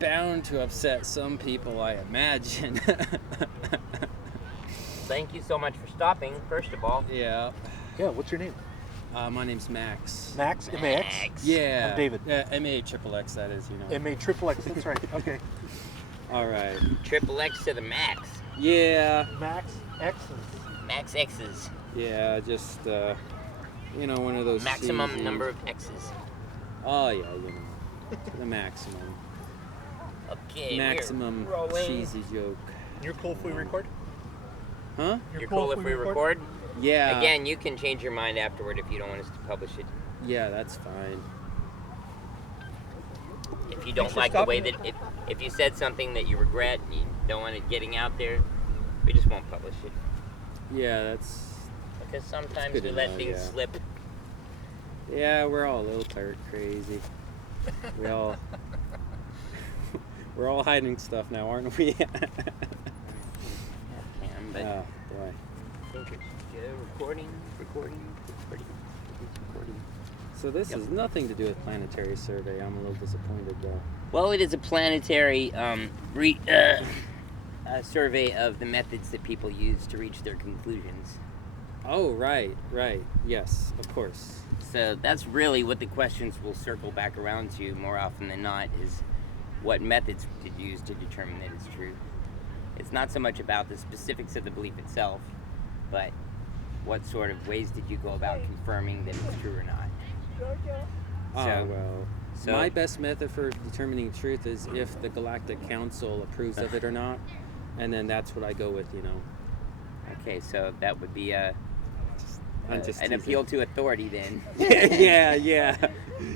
bound to upset some people, I imagine. Thank you so much for stopping, first of all. Yeah. Yeah, what's your name? My name's Max. Max, M-A-X? Yeah. I'm David. Yeah, M-A-X-X, that is, you know. M-A-X-X, that's right. Okay. All right. Triple X to the max. Yeah. Max X's. Max X's. Yeah, just, you know, one of those Maximum cheesy- number of X's. Oh, yeah, you know. The maximum. Okay, Maximum we're rolling. cheesy joke. You're cool if we record? Huh? You're cool if we record? Yeah. Again, you can change your mind afterward if you don't want us to publish it. Yeah, that's fine. If you don't Thanks for like the way stopping. that if you said something that you regret and you don't want it getting out there, we just won't publish it. Yeah, that's... Because sometimes good we to let know, things yeah. slip. Yeah, we're all a little crazy. We're all hiding stuff now, aren't we? But Oh, boy. I think it's recording. So this has nothing to do with planetary survey. I'm a little disappointed, though. Well, it is a planetary survey of the methods that people use to reach their conclusions. Oh, right. Yes, of course. So that's really what the questions will circle back around to more often than not, is what methods did you use to determine that it's true. It's not so much about the specifics of the belief itself, but what sort of ways did you go about confirming that it's true or not. So my best method for determining truth is if the Galactic Council approves of it or not, and then that's what I go with, you know. Okay, so that would be I'm just an teasing. appeal to authority then. Yeah.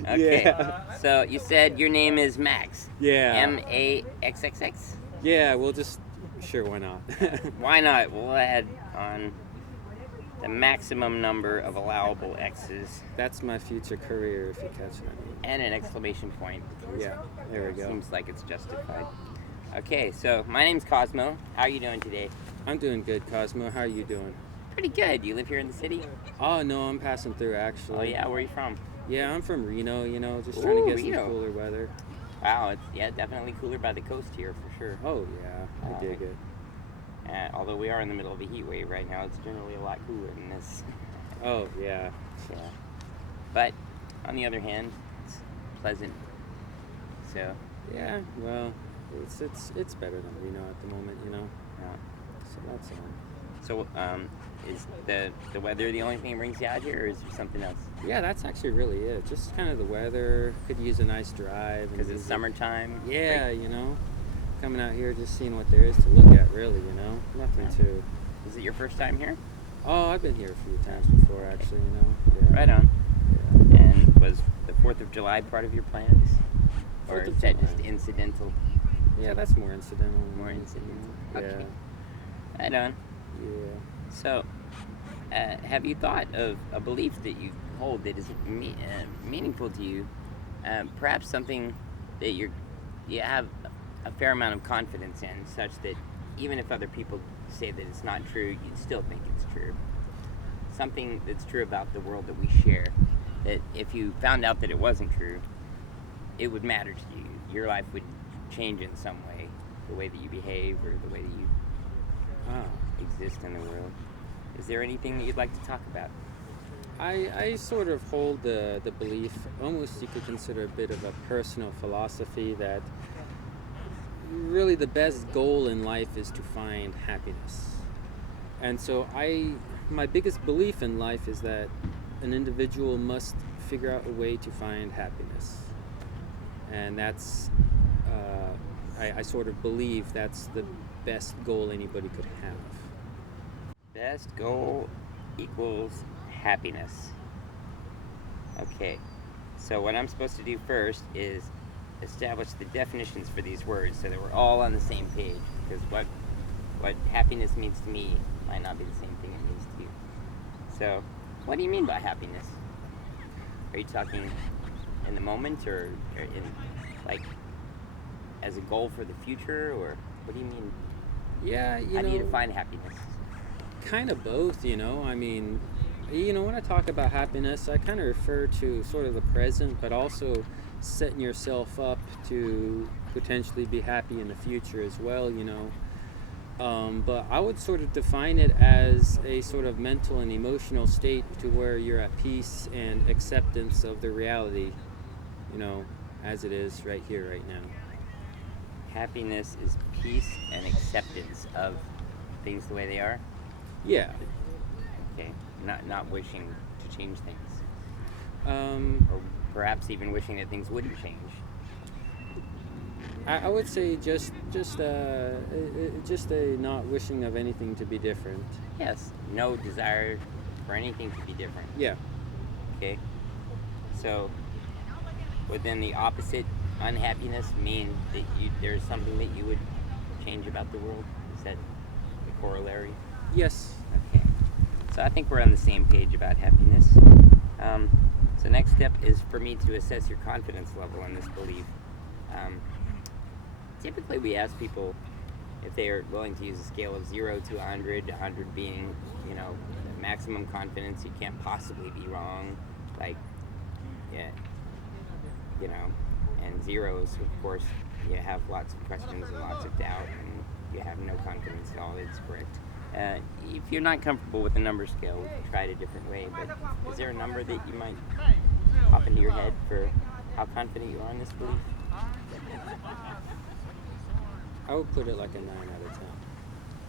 Okay, Yeah. so you said your name is Max. Yeah. M-A-X-X-X? Yeah, we'll just... Sure, why not? Why not? We'll add on the maximum number of allowable X's That's my future career, if you catch what I mean. and an exclamation point. Yeah, there we go. Seems like it's justified. Okay, so my name's Cosmo. How are you doing today? I'm doing good, Cosmo. How are you doing? Pretty good. You live here in the city? Oh, no, I'm passing through, actually. Oh yeah, where are you from? Yeah, I'm from Reno, you know, just trying to get Reno. some cooler weather. Wow, it's definitely cooler by the coast here for sure. Oh, yeah, I dig it. Although we are in the middle of a heat wave right now, it's generally a lot cooler than this. Oh, yeah. So, but on the other hand, it's pleasant. So Yeah, well, it's better than Reno at the moment, you know. yeah. So that's all. So is the weather the only thing that brings you out here, or is there something else? Yeah, that's actually really it. Just kind of the weather. Could use a nice drive. Because it's summertime. Yeah, you know. Coming out here, just seeing what there is to look at, really, you know. Nothing too. Is it your first time here? Oh, I've been here a few times before, actually, you know. Yeah. Right on. Yeah. And was the 4th of July part of your plans? Or 4th is of that July. just incidental? Yeah, that's more incidental. More incidental. Yeah. Okay. Right on. Yeah. So, have you thought of a belief that you hold that is meaningful to you? Perhaps something that you have a fair amount of confidence in, such that even if other people say that it's not true, you still think it's true. Something that's true about the world that we share, that if you found out that it wasn't true, it would matter to you. Your life would change in some way, the way that you behave or the way that you exist in the world. Is there anything that you'd like to talk about? I sort of hold the belief, almost you could consider a bit of a personal philosophy, that really the best goal in life is to find happiness. And so my biggest belief in life is that an individual must figure out a way to find happiness. And that's, I sort of believe that's the best goal anybody could have. Best goal equals happiness. Okay, so what I'm supposed to do first is establish the definitions for these words so that we're all on the same page, because what happiness means to me might not be the same thing it means to you. So, what do you mean by happiness? Are you talking in the moment, or in, like, as a goal for the future, or what do you mean? Yeah, How do you define happiness? Kind of both, you know. I mean, you know, when I talk about happiness, I kind of refer to sort of the present, but also setting yourself up to potentially be happy in the future as well, you know. But I would sort of define it as a sort of mental and emotional state to where you're at peace and acceptance of the reality, you know, as it is right here, right now. Happiness is peace and acceptance of things the way they are. Yeah. Okay, not wishing to change things, Um, or perhaps even wishing that things wouldn't change. I would say just a not wishing of anything to be different. Yes, no desire for anything to be different. Yeah. Okay, so would then the opposite, unhappiness, mean that there's something that you would change about the world? Is that the corollary? Yes. Okay, so I think we're on the same page about happiness. So next step is for me to assess your confidence level in this belief. Typically we ask people if they are willing to use a scale of 0 to 100, 100 being, you know, maximum confidence, you can't possibly be wrong, like, yeah, you know, and 0s, of course, you have lots of questions and lots of doubt, and you have no confidence at all that it's correct. If you're not comfortable with the number scale, we can try it a different way, but is there a number that you might pop into your head for how confident you are in this belief? I would put it like a 9 out of 10.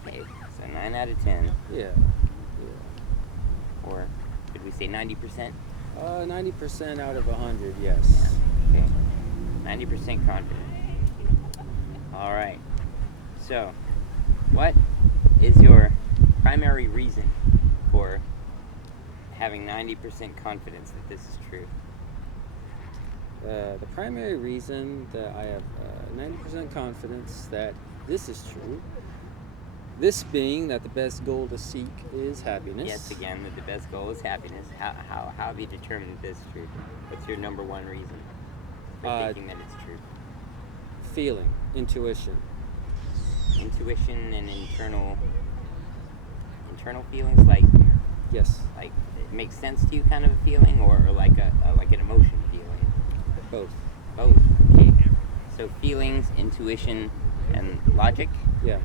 Okay, so 9 out of 10, Yeah. or could we say 90%? 90% out of 100, yes. Okay, 90% confident. All right, so what is your primary reason for having 90% confidence that this is true? The primary reason that I have 90% confidence that this is true, this being that the best goal to seek is happiness. Yes, again, that the best goal is happiness. How have you determined that this is true? What's your number one reason for thinking that it's true? Feeling, intuition. Intuition and internal feelings, like Yes, it makes sense to you, kind of a feeling, or like like an emotion feeling. both. Both. Okay. So feelings, intuition, and logic. Yeah.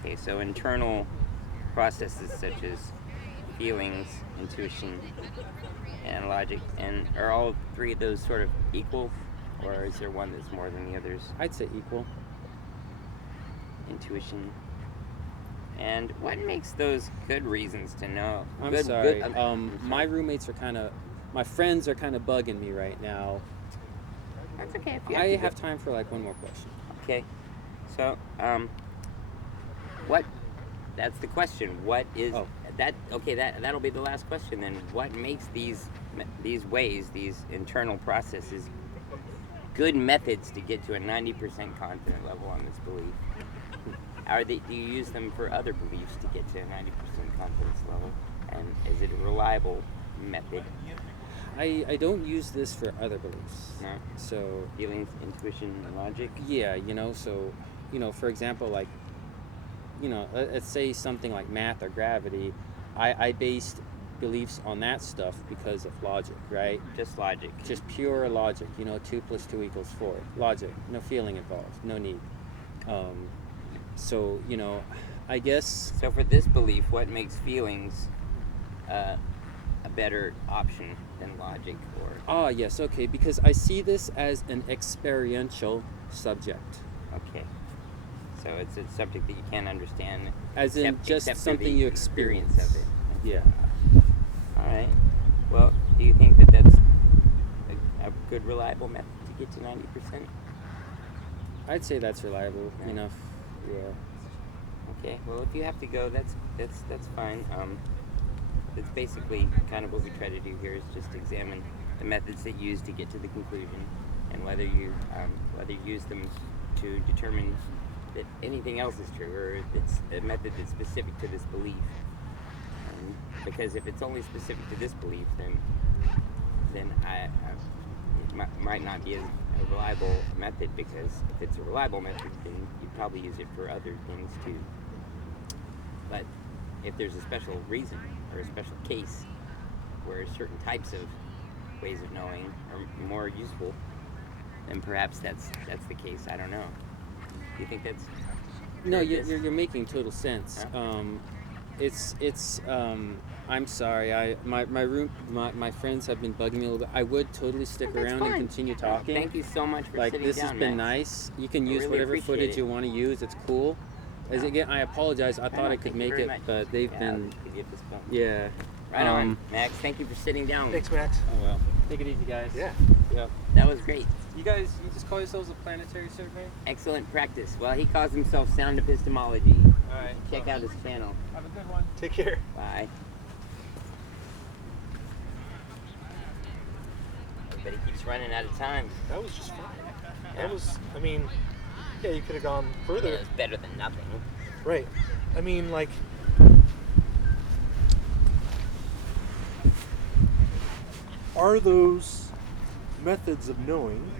Okay. So internal processes such as feelings, intuition, and logic, and are all three of those sort of equal, or is there one that's more than the others? I'd say equal. Intuition. And what makes those good reasons to know? I'm Good- sorry. good- My roommates are my friends are kind of bugging me right now. That's okay. If you I to have go. time for like one more question. Okay. So, what? That's the question. What is Oh. that? Okay, that'll be the last question then. What makes these ways, these internal processes, good methods to get to a 90% confident level on this belief? Do you use them for other beliefs to get to a 90% confidence level? And is it a reliable method? I don't use this for other beliefs. No? So Feelings, intuition, and logic? yeah, for example, like, let's say something like math or gravity, I based beliefs on that stuff because of logic, right? Just logic. Just pure logic, 2 + 2 = 4. Logic, no feeling involved, no need. So, I guess, So for this belief, what makes feelings a better option than logic? Or yes, okay, because I see this as an experiential subject. okay, so it's a subject that you can't understand, As in just except for something the you experience experience. of it. Yeah. All right. Well, do you think that that's a good, reliable method to get to 90%? I'd say that's reliable Yeah. enough. Yeah. Okay. Well, if you have to go, that's fine. That's basically kind of what we try to do here, is just examine the methods that you use to get to the conclusion, and whether you use them to determine that anything else is true, or if it's a method that's specific to this belief. Because if it's only specific to this belief, then it might not be a reliable method, because if it's a reliable method, then you'd probably use it for other things too. But if there's a special reason or a special case where certain types of ways of knowing are more useful, then perhaps that's the case. I don't know. Do you think that's... No, Yes. you're making total sense. Huh? It's I'm sorry. My friends have been bugging me a little bit. I would totally stick That's around fine. and continue talking. Thank you so much for Like, sitting this down, has been Max. nice. You can I use really whatever appreciate footage it. you want to use. It's cool. As Yeah. again, I apologize. I thought I Thank could you make very it, much. but they've Yeah, been I'll give you this phone. yeah. Right on, Max. Thank you for sitting down. Thanks, Max. Oh well. Take it easy, guys. Yeah. Yep. That was great. You guys, you just call yourselves a planetary survey? Excellent practice. Well, he calls himself Sound Epistemology. All right. Check out his channel. Have a good one. Take care. Bye. But he keeps running out of time. That was just fine. Yeah. That was, I mean, yeah, you could have gone Yeah, further. it's better than nothing. Right. I mean, like, are those methods of knowing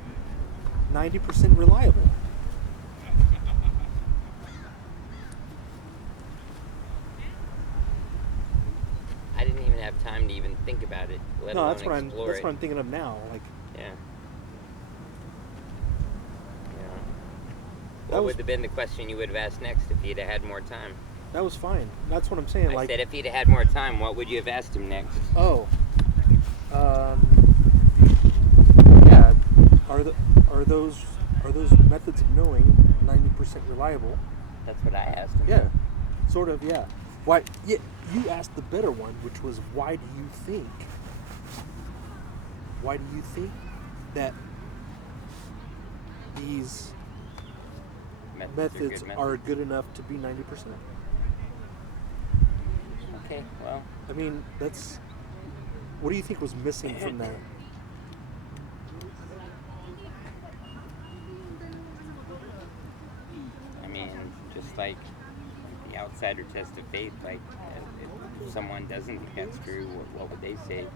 90% reliable? I didn't even have time to even think about it, let No, alone that's what I'm. explore That's it. what I'm thinking of now. Like, Yeah. Yeah. That What was- would have been the question you would have asked next if he'd have had more time? that was fine. That's what I'm saying. I Like, said if he'd have had more time, what would you have asked him next? oh, yeah. Are those methods of knowing 90% reliable? That's what I asked him. Yeah, sort of. Yeah. Why? Yeah. You asked the better one, which was, why do you think? Why do you think that these methods good are good enough to be 90%? Okay, well, I mean, that's. What do you think was missing from that? I mean, just like the outsider test of faith, like if someone doesn't think that's true, what would they say is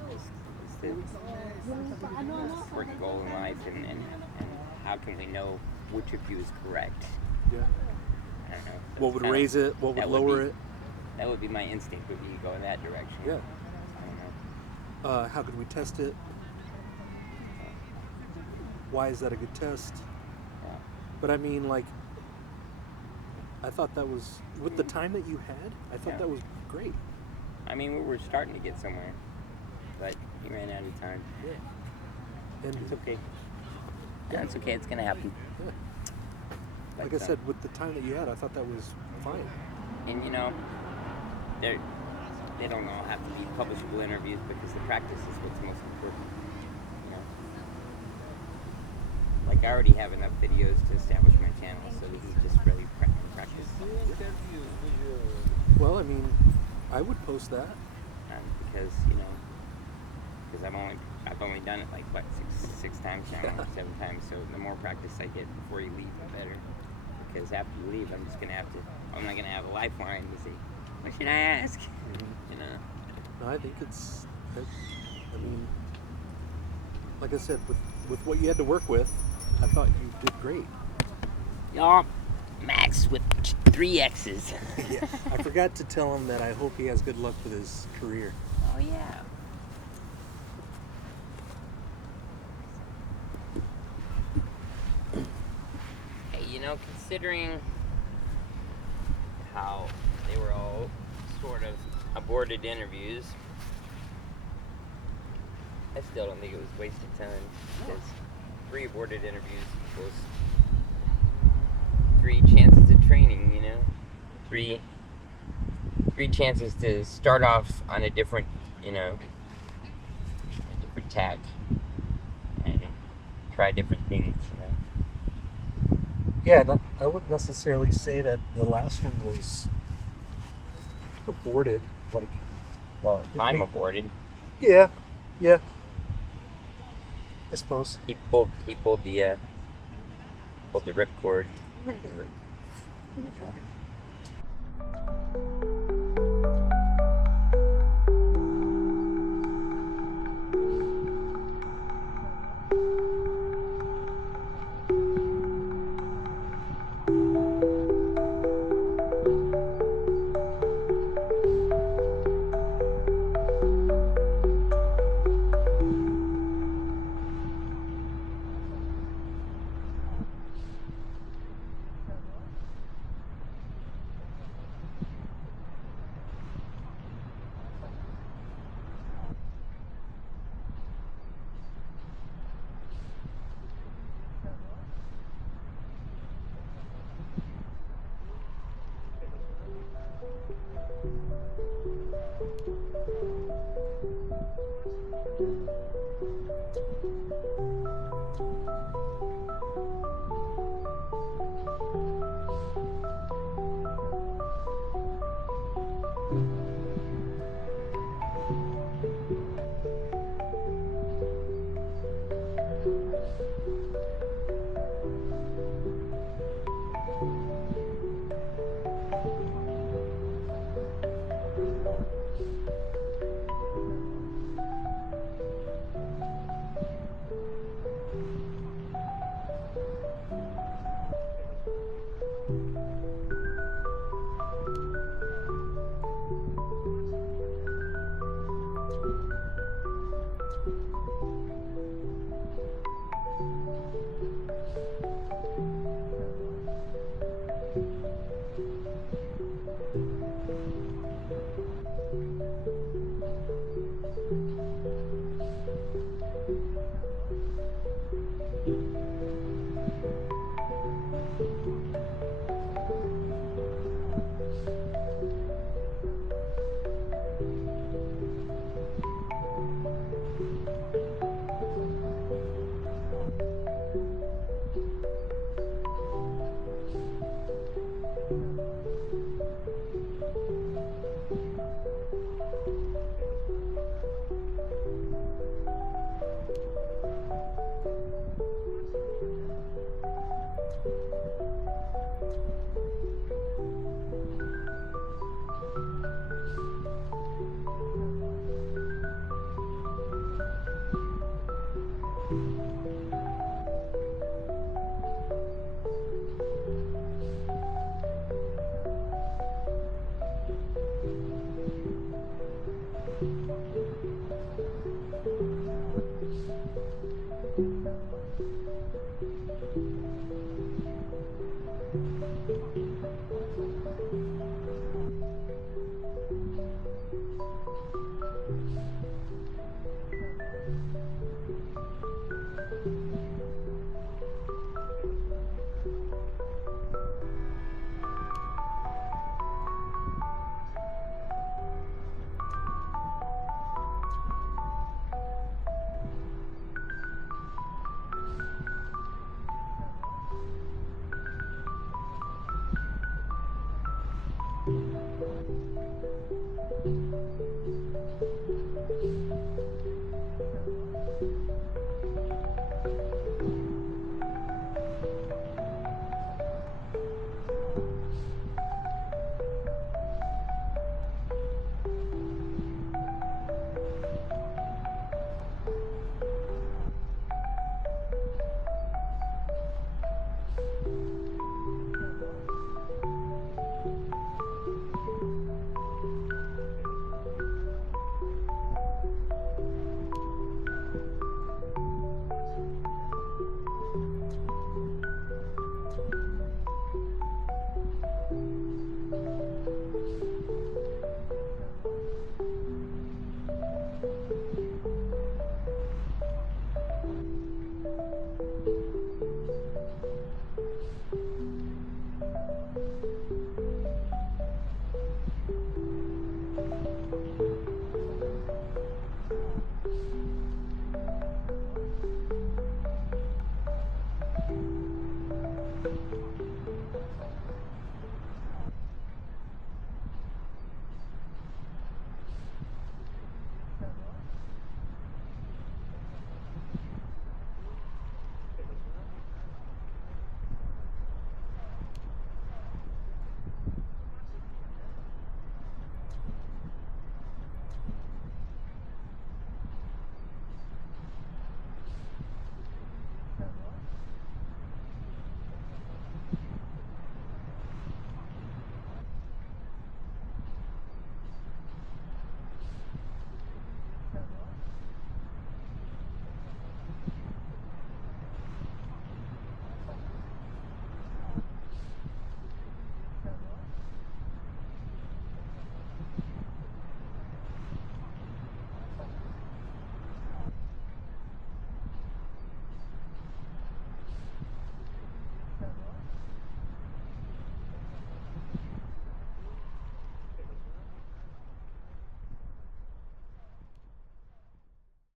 the important goal in life, and how can we know which of you is correct? Yeah. I don't know. What That's would kinda- raise it? What would that lower be, it? That would be my instinct, would be to go in that direction. Yeah. I don't know. How could we test it? Why is that a good test? Yeah. But I mean, like, I thought that was, with the time that you had, I thought Yeah. that was great. I mean, we were starting to get somewhere, but he ran out of time. And It's okay. Yeah, it's okay. It's gonna happen. yeah, But, like I said, with the time that you had, I thought that was fine. and you know, they don't all have to be publishable interviews because the practice is what's most important. You know, like I already have enough videos to establish my channel, so this is just really practice. Well, I mean, I would post that. Because because I've only done it like what six times now, or 7 times. So the more practice I get before you leave, the better. Because after you leave, I'm not gonna have a lifeline to say, what should I ask? You know. No, I think it's. I mean, like I said, with what you had to work with, I thought you did great. Y'all, Max with 3 X's. Yeah, I forgot to tell him that I hope he has good luck with his career. Oh yeah. Hey, considering how they were all sort of aborted interviews, I still don't think it was wasted time, because 3 aborted interviews equals 3 chances at training, 3 chances to start off on a different, a different tack and try different things, Yeah, I wouldn't necessarily say that the last one was aborted. Like, Well, I'm aborted. yeah, I suppose. He pulled the ripcord.